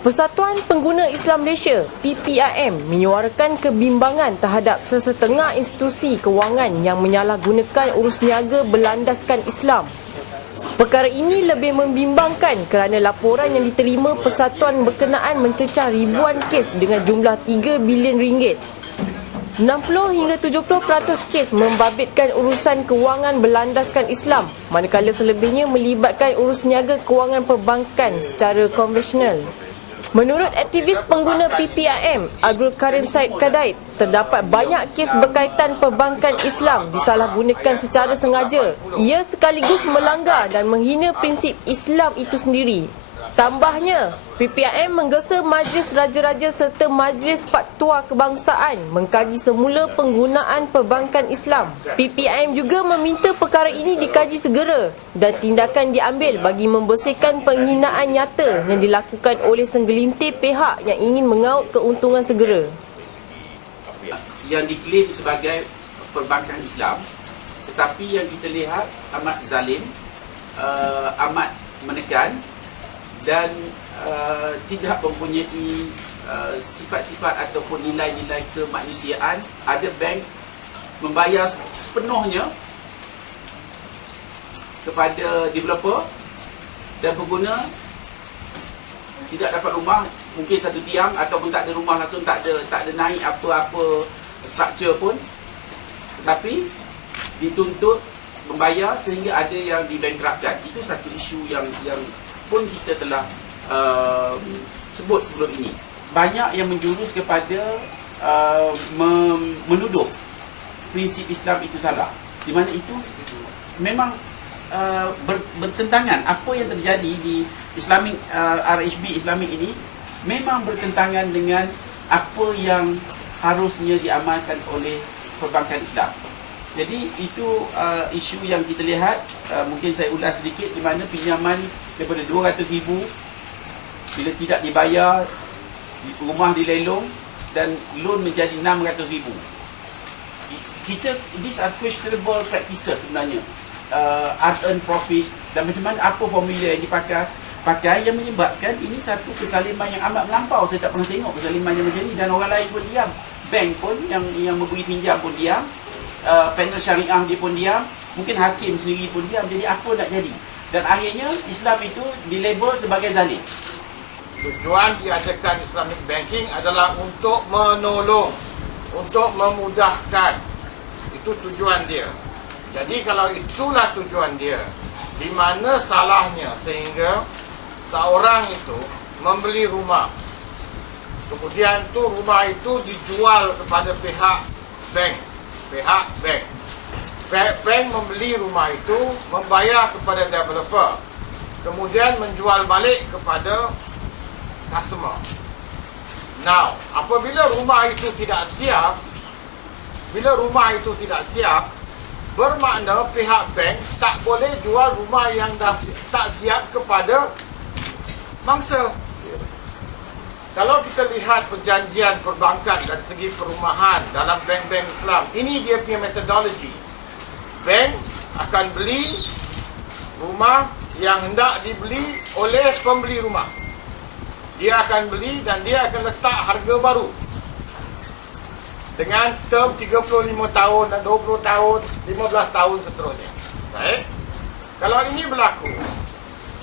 Persatuan Pengguna Islam Malaysia (PPIM) menyuarakan kebimbangan terhadap sesetengah institusi kewangan yang menyalahgunakan urus niaga berlandaskan Islam. Perkara ini lebih membimbangkan kerana laporan yang diterima persatuan berkenaan mencecah ribuan kes dengan jumlah 3 bilion ringgit. 60 hingga 70% kes membabitkan urusan kewangan berlandaskan Islam, manakala selebihnya melibatkan urus niaga kewangan perbankan secara konvensional. Menurut aktivis pengguna PPIM, Agul Karim Said Kadait, terdapat banyak kes berkaitan perbankan Islam disalahgunakan secara sengaja. Ia sekaligus melanggar dan menghina prinsip Islam itu sendiri. Tambahnya, PPIM menggesa Majlis Raja-Raja serta Majlis Fatwa Kebangsaan mengkaji semula penggunaan perbankan Islam. PPIM juga meminta perkara ini dikaji segera dan tindakan diambil bagi membersihkan penghinaan nyata yang dilakukan oleh segelintir pihak yang ingin mengaut keuntungan segera. Yang diklaim sebagai perbankan Islam, tetapi yang kita lihat amat zalim, amat menekan dan tidak mempunyai sifat-sifat ataupun nilai-nilai kemanusiaan. Ada bank membayar sepenuhnya kepada developer dan pengguna tidak dapat rumah, mungkin satu tiang ataupun tak ada rumah langsung, tak ada naik apa-apa struktur pun, tetapi dituntut membayar sehingga ada yang dibankruptkan. Itu satu isu yang pun kita telah sebut sebelum ini. Banyak yang menjurus kepada menuduh prinsip Islam itu salah, di mana itu memang bertentangan. Apa yang terjadi di Islamic RHB Islamic ini memang bertentangan dengan apa yang harusnya diamalkan oleh perbankan Islam. Jadi itu isu yang kita lihat. Mungkin saya ulas sedikit, di mana pinjaman daripada 200,000 bila tidak dibayar, rumah dilelong dan loan menjadi 600,000. These are questionable practices sebenarnya. Unearned profit dan macam mana, apa formula yang dipakai yang menyebabkan ini satu kezaliman yang amat melampau. Saya tak pernah tengok kezaliman yang macam ni, dan orang lain pun diam. Bank pun yang memberi pinjam pun diam. Panel syariah dia pun diam, mungkin hakim sendiri pun diam. Jadi apa nak jadi? Dan akhirnya Islam itu dilabel sebagai zalim. Tujuan diadakan Islamic Banking adalah untuk menolong, untuk memudahkan. Itu tujuan dia. Jadi kalau itulah tujuan dia, di mana salahnya sehingga seorang itu membeli rumah, kemudian tu rumah itu dijual kepada pihak bank. Bank membeli rumah itu, membayar kepada developer, kemudian menjual balik kepada customer. Now, apabila rumah itu tidak siap, bermakna pihak bank tak boleh jual rumah yang dah tak siap kepada mangsa. Kalau kita lihat perjanjian perbankan dari segi perumahan dalam bank-bank Islam, ini dia punya metodologi. Bank akan beli rumah yang hendak dibeli oleh pembeli rumah. Dia akan beli dan dia akan letak harga baru dengan term 35 tahun dan 20 tahun, 15 tahun seterusnya. Baik. Kalau ini berlaku,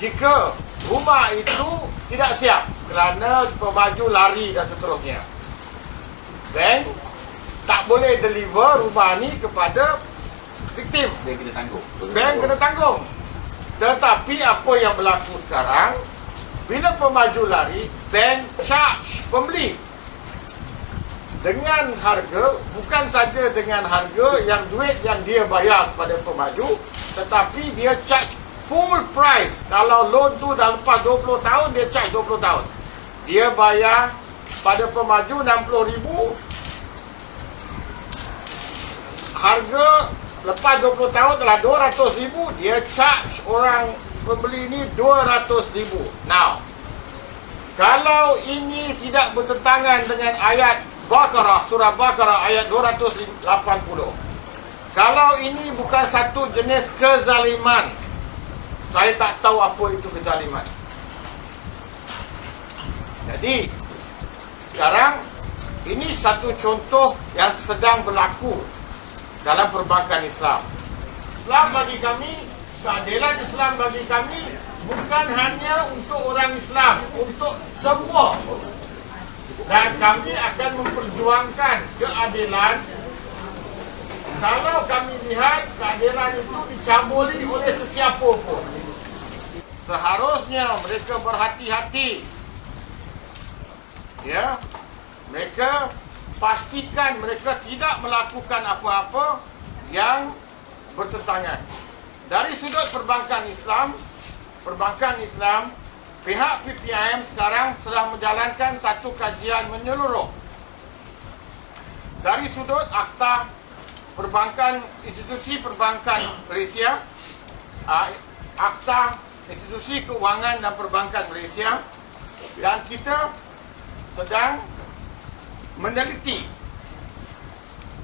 jika rumah itu tidak siap kerana pemaju lari dan seterusnya, bank tak boleh deliver rumah ni kepada victim. Bank kena tanggung. Tetapi apa yang berlaku sekarang, bila pemaju lari, bank charge pembeli dengan harga, bukan saja dengan harga yang duit yang dia bayar kepada pemaju, tetapi dia charge full price. Kalau loan tu dah lepas 20 tahun, dia charge 20 tahun. Dia bayar pada pemaju 60,000. Harga lepas 20 tahun adalah 200,000. Dia charge orang pembeli ni 200,000. Now, kalau ini tidak bertentangan dengan ayat Baqarah, surah Baqarah ayat 280. Kalau ini bukan satu jenis kezaliman, saya tak tahu apa itu kezaliman. Jadi sekarang ini satu contoh yang sedang berlaku dalam perbankan Islam. Islam bagi kami, keadilan Islam bagi kami bukan hanya untuk orang Islam, untuk semua. Dan kami akan memperjuangkan keadilan. Kalau kami lihat keadilan itu dicabuli oleh sesiapa pun, seharusnya mereka berhati-hati. Ya, mereka pastikan mereka tidak melakukan apa-apa yang bertentangan. Dari sudut perbankan Islam, pihak PPIM sekarang sedang menjalankan satu kajian menyeluruh. Dari sudut Akta Perbankan, Institusi Perbankan Malaysia, Akta Institusi Keuangan dan Perbankan Malaysia, dan kita sedang meneliti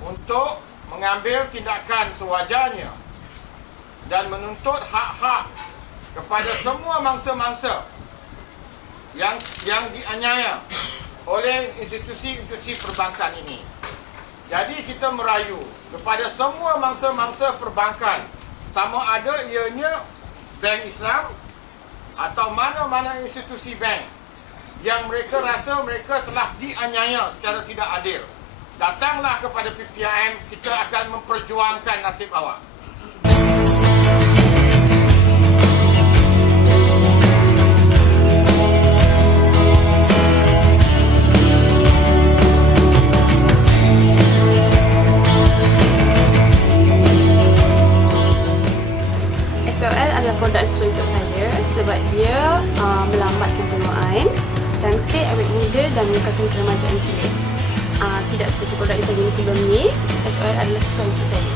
untuk mengambil tindakan sewajarnya dan menuntut hak-hak kepada semua mangsa-mangsa yang dianiaya oleh institusi-institusi perbankan ini. Jadi kita merayu kepada semua mangsa-mangsa perbankan, sama ada ianya bank Islam atau mana-mana institusi bank yang mereka rasa mereka telah dianiaya secara tidak adil. Datanglah kepada PPIM, kita akan memperjuangkan nasib awak. SOL adalah produk untuk saya sebab dia melambatkan penuaan, cantik, awet muda dan meningkatkan keremajaan kulit. Tidak seperti produk yang saya guna sebelum ni, SOL adalah sesuai untuk saya.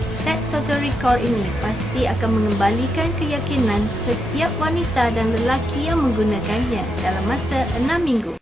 Set Total Recall ini pasti akan mengembalikan keyakinan setiap wanita dan lelaki yang menggunakannya dalam masa 6 minggu.